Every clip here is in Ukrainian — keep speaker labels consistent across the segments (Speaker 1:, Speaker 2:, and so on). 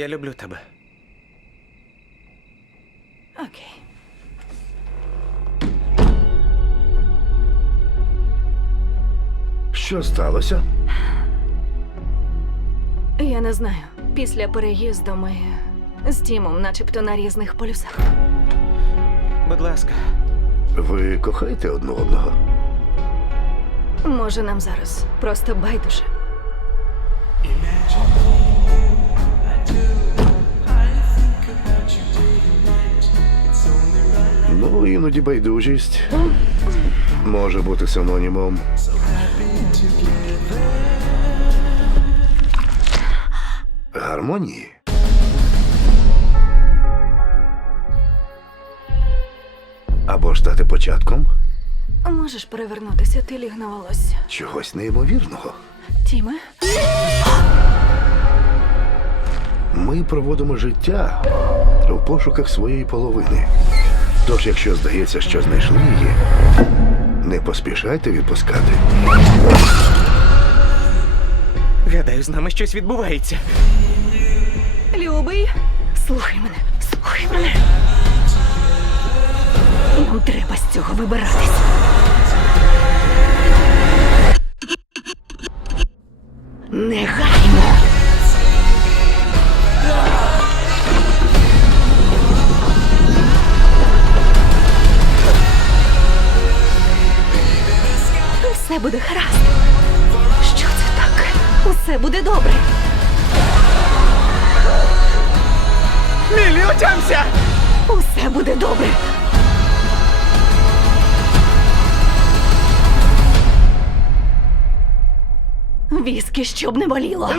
Speaker 1: Я люблю тебе.
Speaker 2: Окей.
Speaker 3: Що сталося?
Speaker 2: Я не знаю. Після переїзду ми з Тімом, начебто на різних полюсах.
Speaker 1: Будь ласка,
Speaker 3: Ви кохаєте одне одного?
Speaker 2: Може, нам зараз просто байдуже.
Speaker 3: Іноді байдужість може бути синонімом. Гармонії. Або ж стати початком
Speaker 2: Можеш перевернутися, ти ліг на волосся.
Speaker 3: чогось неймовірного.
Speaker 2: Тіме?
Speaker 3: Ми проводимо життя у пошуках своєї половини. Тож, якщо здається, що знайшли її, не поспішайте відпускати.
Speaker 1: гадаю, з нами щось відбувається.
Speaker 2: Любий, слухай мене, слухай мене. Нам треба з цього вибиратись. Усе буде добре.
Speaker 1: Мілі, отямся!
Speaker 2: Усе буде добре. Віскі, щоб не боліло.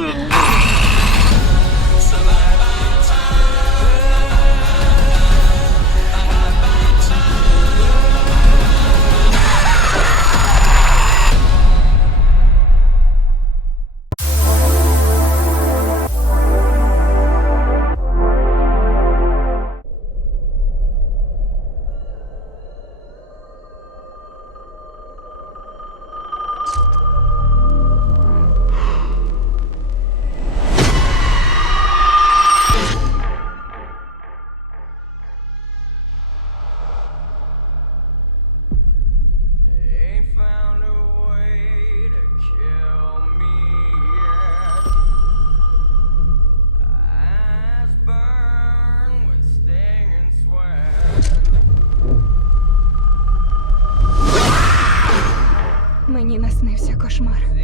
Speaker 2: Мені кошмар.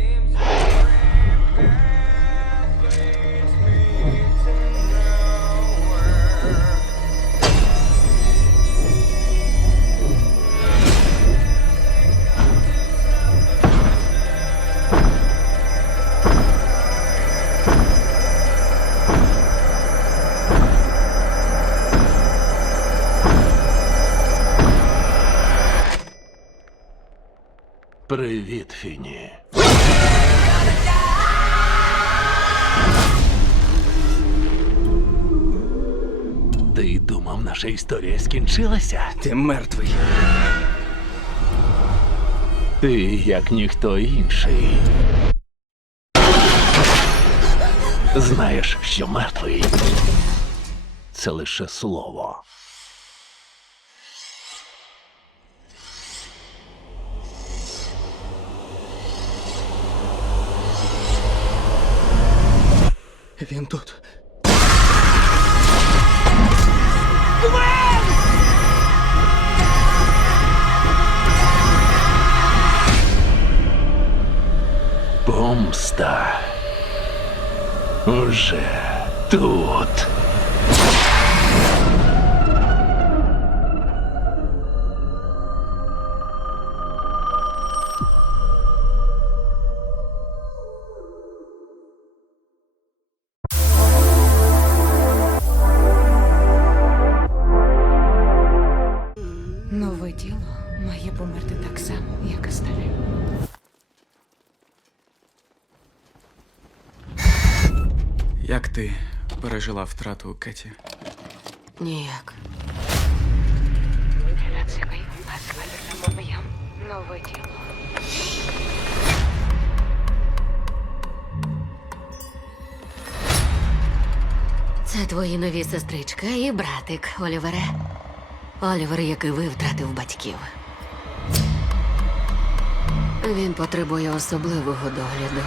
Speaker 4: Привіт, Фіні. Ти думав, наша історія скінчилася?
Speaker 1: Ти мертвий.
Speaker 4: Ти як ніхто інший. Знаєш, що мертвий це лише слово.
Speaker 1: Він тут. Гвен!
Speaker 4: Помста уже тут.
Speaker 5: Ти пережила втрату Кеті?
Speaker 2: Ніяк. Нове тіло.
Speaker 6: твої нові сестричка і братик, Олівере. Олівер, який ви втратив батьків. Він потребує особливого догляду.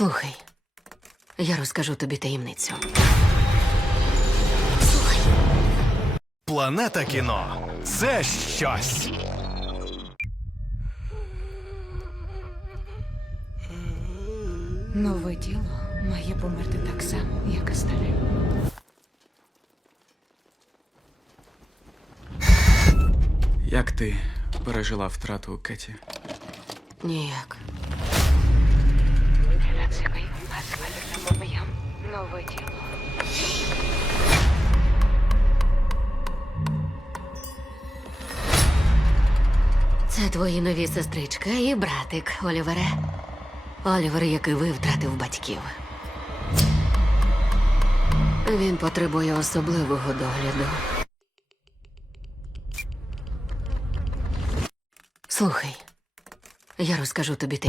Speaker 6: Слухай, я розкажу тобі таємницю.
Speaker 7: Планета кіно це щось.
Speaker 2: Нове тіло має померти так само, як і старе.
Speaker 5: Як ти пережила втрату Кеті?
Speaker 6: Ніяк.
Speaker 2: Нове тіло.
Speaker 6: Це твої нові сестричка і братик, Олівере. Олівер, який ви втратив батьків. Він потребує особливого догляду. Слухай, я розкажу тобі те.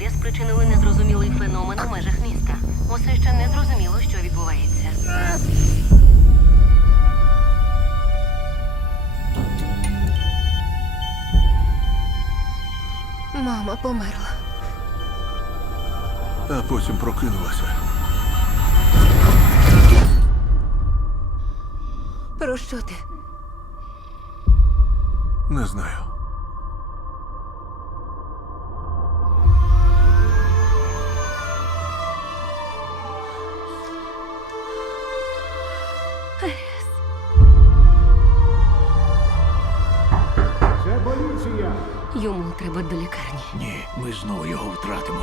Speaker 8: Буря спричинили незрозумілий феномен у межах міста. Усе ще не зрозуміло, що відбувається.
Speaker 2: Мама померла.
Speaker 3: А потім прокинулася.
Speaker 2: Про що ти?
Speaker 3: Не знаю.
Speaker 6: Йому треба до лікарні.
Speaker 4: Ні, ми знову його втратимо.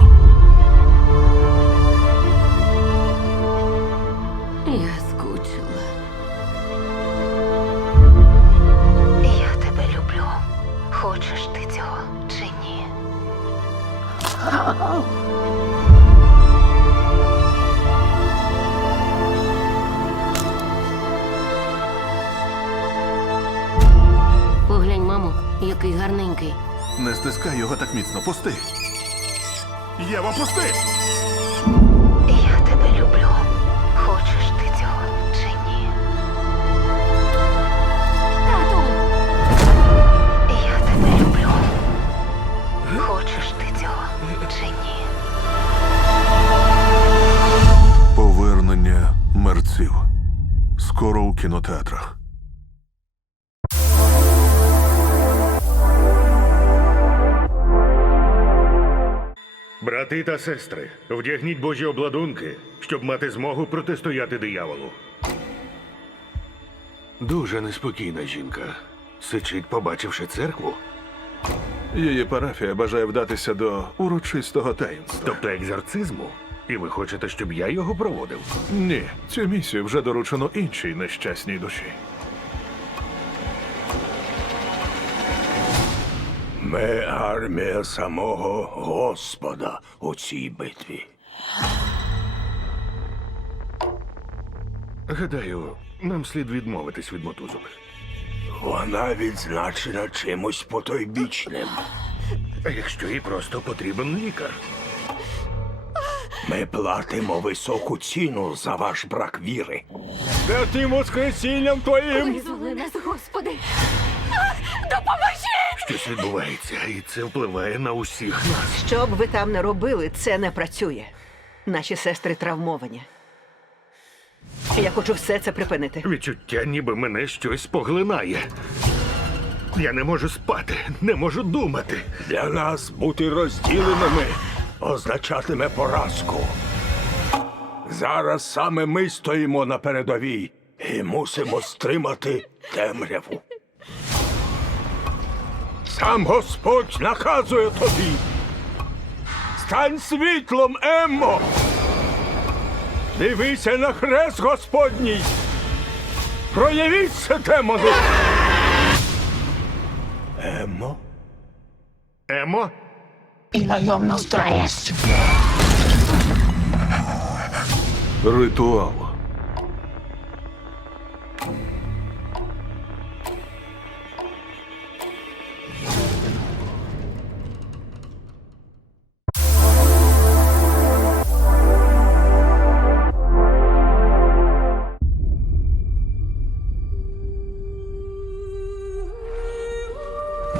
Speaker 6: Я скучила.
Speaker 8: Я тебе люблю. Хочеш ти цього чи ні?
Speaker 6: Поглянь, мамо, який гарненький.
Speaker 3: Не стискай його так міцно. Пусти. Єва, пусти!
Speaker 8: Я тебе люблю. Хочеш ти цього чи ні?
Speaker 6: Тату!
Speaker 8: Я тебе люблю. Хочеш ти цього чи ні?
Speaker 3: Повернення мерців. Скоро у кінотеатрах.
Speaker 9: Брати та сестри, вдягніть божі обладунки, щоб мати змогу протистояти дияволу.
Speaker 3: Дуже неспокійна жінка. Сичить, побачивши церкву.
Speaker 10: Її парафія бажає вдатися до урочистого таїнства.
Speaker 9: Тобто екзорцизму? І ви хочете, щоб я його проводив?
Speaker 10: Ні, цю місію вже доручено іншій нещасній душі.
Speaker 7: Ми армія самого Господа у цій битві.
Speaker 9: Гадаю, нам слід відмовитись від мотузок.
Speaker 7: Вона відзначена чимось потойбічним.
Speaker 9: А якщо їй просто потрібен лікар?
Speaker 7: Ми платимо високу ціну за ваш брак віри.
Speaker 9: Святим воскресінням твоїм!
Speaker 6: Визволи нас, Господи!
Speaker 9: Щось відбувається, і це впливає на усіх нас.
Speaker 11: Що б ви там не робили, це не працює. Наші сестри травмовані. Я хочу все це припинити.
Speaker 9: Відчуття, ніби мене щось поглинає. Я не можу спати, не можу думати.
Speaker 7: Для нас бути розділеними означатиме поразку. Зараз саме ми стоїмо на передовій і мусимо стримати темряву. Сам Господь наказує тобі. Стань світлом, Еммо!
Speaker 9: Дивіться на хрест Господній! Проявіться, демону!
Speaker 7: Емо?
Speaker 9: Емо?
Speaker 8: Ритуал.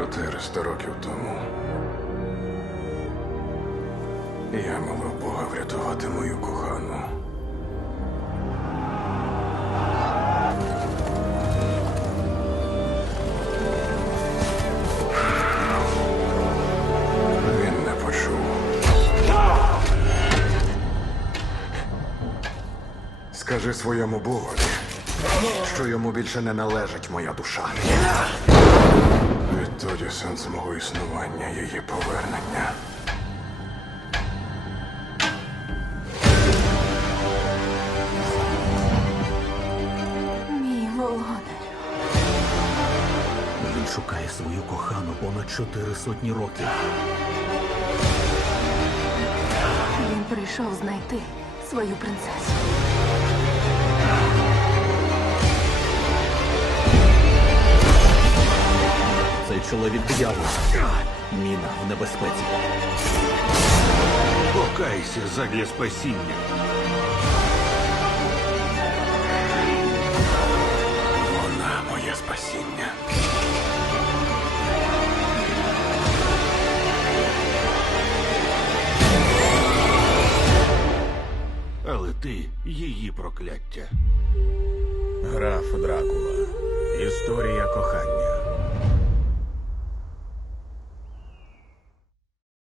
Speaker 8: 400 років тому я молив Бога врятувати мою кохану. Він не почув.
Speaker 7: Скажи своєму Богові, що йому більше не належить моя душа.
Speaker 8: Відтоді сенс мого існування її повернення.
Speaker 12: Мій володар.
Speaker 13: Він шукає свою кохану понад чотири сотні років.
Speaker 12: Він прийшов знайти свою принцесу.
Speaker 13: Цей чоловік диявол. Міна в небезпеці.
Speaker 9: Покайся задля спасіння.
Speaker 8: Вона моє спасіння.
Speaker 9: Але ти її прокляття.
Speaker 7: Граф Дракула. Історія кохання.